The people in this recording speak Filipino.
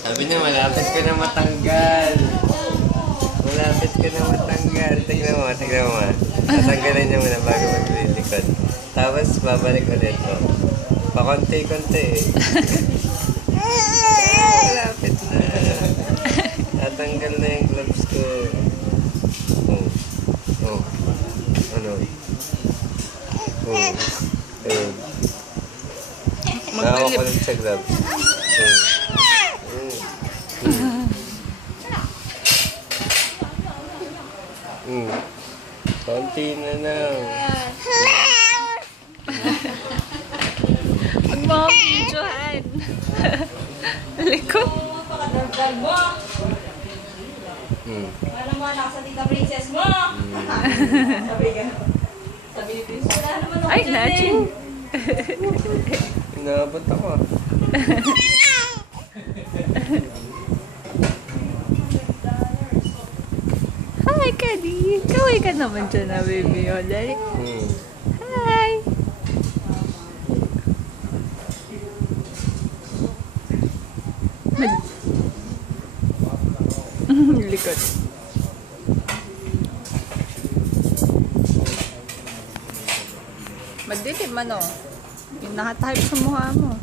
Sabi niya, malapit ka na matanggal. Malapit ka na matanggal. Tignan mo, tignan mo. Tatanggalin niya muna bago maglilikod. Tapos, babalik ulit ko. Pakonti-konti eh. Malapit na. Tatanggal na yung gloves ko. Oh. Oh. Ano? Oh. Oh. Hawak ko Magbalip. lang sa gloves. Mm. Mm. Mm. Konti na lang. Huwag mo akong videohan. Likod. Pakadagdag mo. Mm. Wala mo anak sa tita princess mo. Sabi ka. Sabi ni princess. Wala naman ako Ay, eh. Inaabot ako. ah. Hi, Kadi. Kaway ka naman dyan na, baby. O, dali. Mm. Hi. Mag- Likod. Magdilim ano. Yung nakatype sa mukha mo.